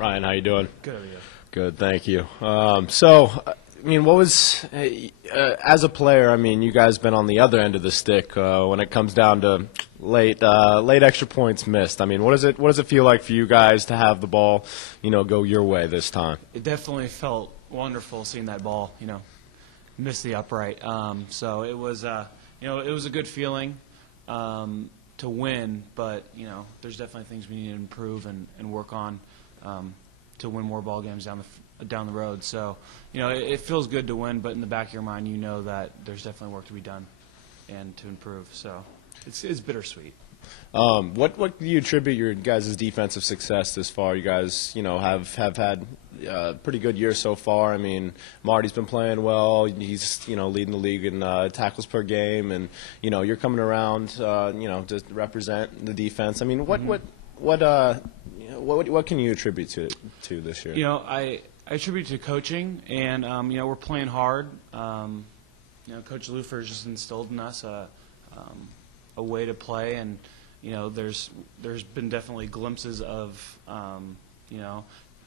Ryan, how you doing? Good, how are you? Good, thank you. I mean, what was as a player? I mean, you guys been on the other end of the stick when it comes down to late extra points missed. I mean, what does it feel like for you guys to have the ball, go your way this time? It definitely felt wonderful seeing that ball, miss the upright. So it was, it was a good feeling to win, but there's definitely things we need to improve and work on to win more ball games down the road. So, it feels good to win, but in the back of your mind, you know that there's definitely work to be done and to improve. So, it's bittersweet. What do you attribute your guys' defensive success this far? You guys, have had a pretty good year so far. I mean, Marty's been playing well. He's, leading the league in tackles per game, and you're coming around, to represent the defense. I mean, what can you attribute to this year? I attribute to coaching, and we're playing hard. Coach Lufer just instilled in us a way to play, and there's been definitely glimpses of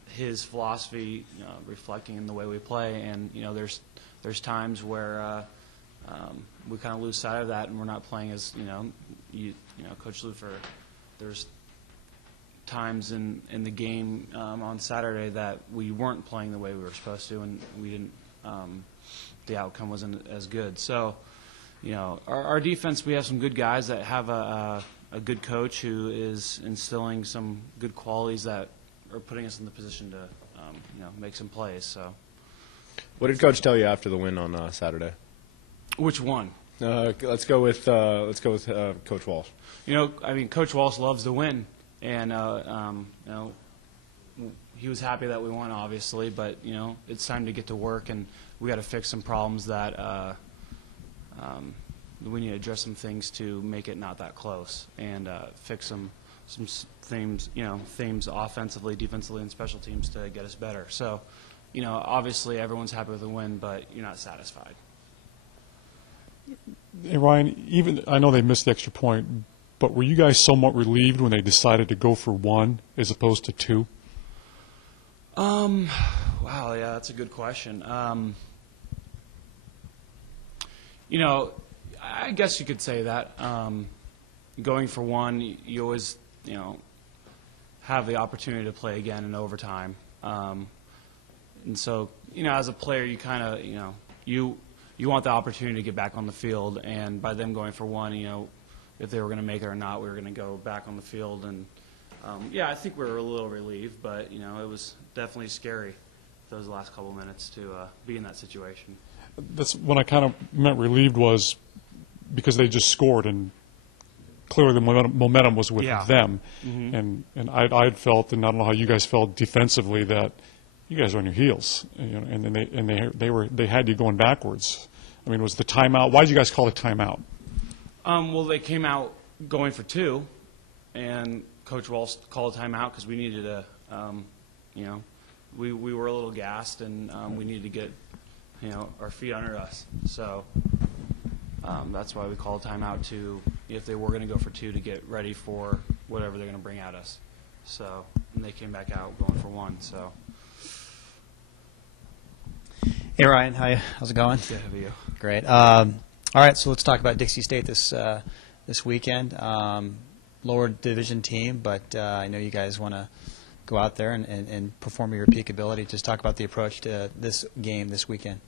his philosophy reflecting in the way we play, and there's times where we kind of lose sight of that, and we're not playing as Coach Lufer. There's times in the game on Saturday that we weren't playing the way we were supposed to, and we didn't. The outcome wasn't as good. So, our defense, we have some good guys that have a good coach who is instilling some good qualities that are putting us in the position to make some plays. So, what did Coach tell you after the win on Saturday? Which one? Let's go with Coach Walsh. Coach Walsh loves to win. And, he was happy that we won, obviously, but, it's time to get to work, and we got to fix some problems that we need to address some things to make it not that close, and fix some themes, themes offensively, defensively, and special teams to get us better. So, obviously everyone's happy with the win, but you're not satisfied. Hey, Ryan, I know they missed the extra point, but were you guys somewhat relieved when they decided to go for one as opposed to two? Wow, yeah, that's a good question. I guess you could say that. Going for one, you always, have the opportunity to play again in overtime. And so, as a player, you kind of, you want the opportunity to get back on the field, and by them going for one, if they were going to make it or not, we were going to go back on the field. And, I think we were a little relieved, but, it was definitely scary those last couple minutes to be in that situation. That's when I kind of meant relieved was because they just scored, and clearly the momentum was with them. Mm-hmm. And I'd felt, and I don't know how you guys felt defensively, that you guys were on your heels, and they had you going backwards. I mean, was the timeout? Why did you guys call it timeout? Well, they came out going for two, and Coach Walsh called a timeout because we needed to, we were a little gassed, and we needed to get, our feet under us. So that's why we called a timeout to, if they were going to go for two, to get ready for whatever they're going to bring at us. So, and they came back out going for one. So. Hey Ryan, hi. How's it going? Good. How are you? Great. All right, so let's talk about Dixie State this weekend. Lower division team, but I know you guys want to go out there and perform your peak ability. Just talk about the approach to this game this weekend.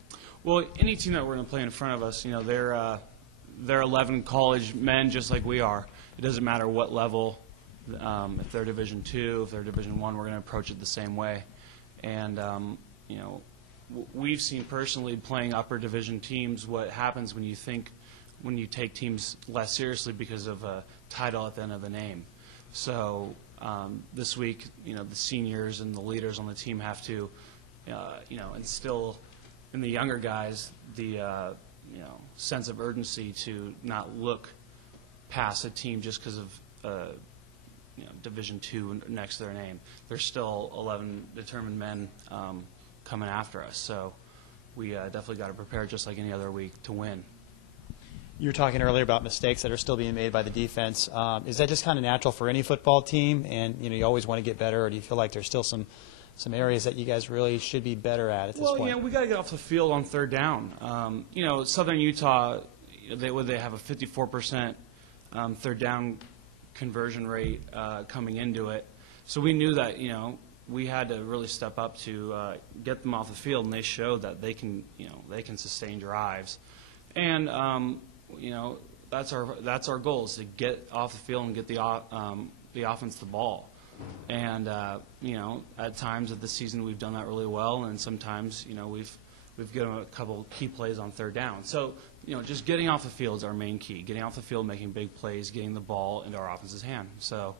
Well, any team that we're going to play in front of us, they're 11 college men just like we are. It doesn't matter what level. If they're Division II, if they're Division I, we're going to approach it the same way. And we've seen personally playing upper division teams what happens when you take teams less seriously because of a title at the end of the name. So this week, the seniors and the leaders on the team have to, instill in the younger guys the sense of urgency to not look past a team just because of Division II next to their name. There's still 11 determined men coming after us, so we definitely got to prepare just like any other week to win. You were talking earlier about mistakes that are still being made by the defense. Is that just kind of natural for any football team, and you always want to get better, or do you feel like there's still some areas that you guys really should be better at this point? Well, we got to get off the field on third down. Southern Utah, they have a 54% third down conversion rate coming into it. So we knew that, we had to really step up to get them off the field, and they showed that they can sustain drives. And, that's our goal, is to get off the field and get the offense the ball. And, at times of the season we've done that really well, and sometimes, we've given them a couple key plays on third down. So, just getting off the field is our main key. Getting off the field, making big plays, getting the ball into our offense's hand. So,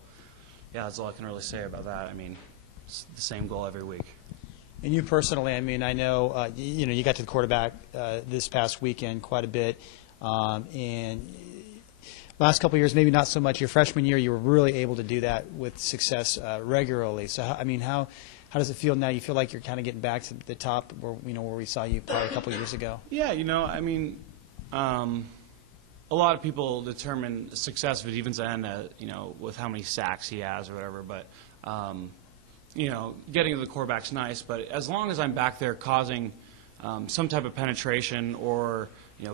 yeah, that's all I can really say about that. I mean, it's the same goal every week. And you personally, I mean, I know, you got to the quarterback this past weekend quite a bit, and last couple of years, maybe not so much. Your freshman year, you were really able to do that with success regularly. So, I mean, how does it feel now? You feel like you're kind of getting back to the top where we saw you probably a couple of years ago? Yeah, I mean, a lot of people determine success of a defensive end, with how many sacks he has or whatever. But, getting to the quarterback's nice. But as long as I'm back there causing some type of penetration or,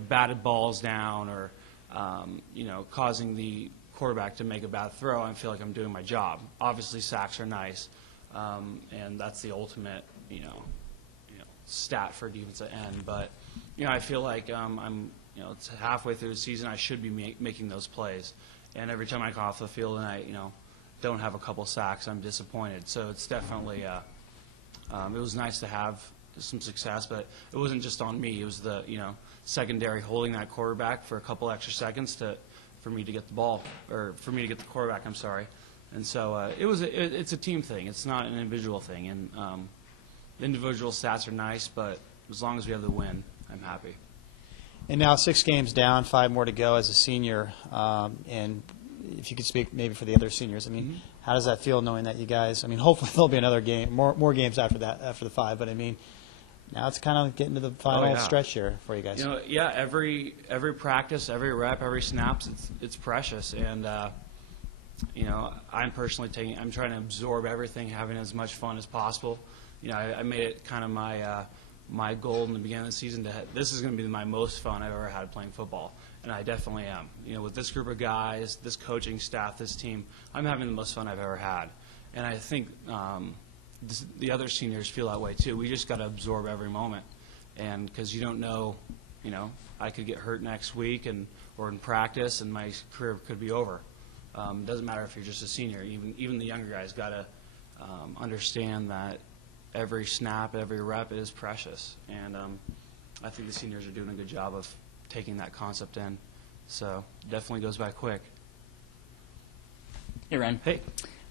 batted balls down or, causing the quarterback to make a bad throw, I feel like I'm doing my job. Obviously, sacks are nice, and that's the ultimate, stat for a defensive end. But, I feel like I'm, it's halfway through the season, I should be making those plays. And every time I come off the field and I, don't have a couple sacks, I'm disappointed. So it's definitely, it was nice to have some success, but it wasn't just on me. It was the, secondary holding that quarterback for a couple extra seconds for me to get the ball, or for me to get the quarterback, I'm sorry. And so it's a team thing. It's not an individual thing. And the individual stats are nice, but as long as we have the win, I'm happy. And now 6 games down, 5 more to go as a senior. And if you could speak maybe for the other seniors, I mean, how does that feel knowing that you guys, I mean, hopefully there'll be another game, more games after that, after the 5, but I mean, now it's kind of getting to the final stretch here for you guys. Every practice, every rep, every snap, it's precious. And, I'm personally I'm trying to absorb everything, having as much fun as possible. I made it kind of my goal in the beginning of the season this is going to be my most fun I've ever had playing football. And I definitely am. With this group of guys, this coaching staff, this team, I'm having the most fun I've ever had. And I think the other seniors feel that way too. We just got to absorb every moment, and because you don't know, I could get hurt next week or in practice, and my career could be over. It doesn't matter if you're just a senior. Even the younger guys got to understand that every snap, every rep is precious, and I think the seniors are doing a good job of taking that concept in. So definitely goes by quick. Hey, Ryan. Hey.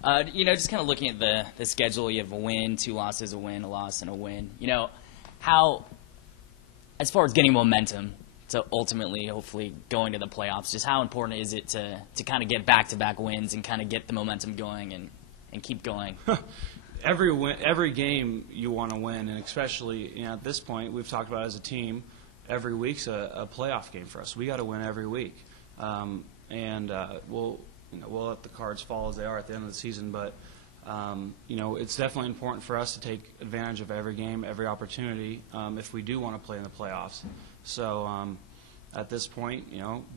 Just kind of looking at the schedule, you have a win, 2 losses, a win, a loss, and a win. How, as far as getting momentum to ultimately, hopefully, going to the playoffs, just how important is it to kind of get back-to-back wins and kind of get the momentum going and keep going? Every game you want to win, and especially at this point, we've talked about as a team, every week's a playoff game for us. We got to win every week, and we'll let the cards fall as they are at the end of the season. But it's definitely important for us to take advantage of every game, every opportunity, if we do want to play in the playoffs. So at this point,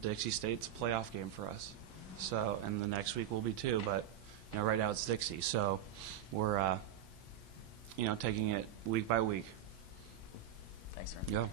Dixie State's a playoff game for us. So, and the next week will be too. But right now it's Dixie. So we're taking it week by week. Thanks, sir. Yeah.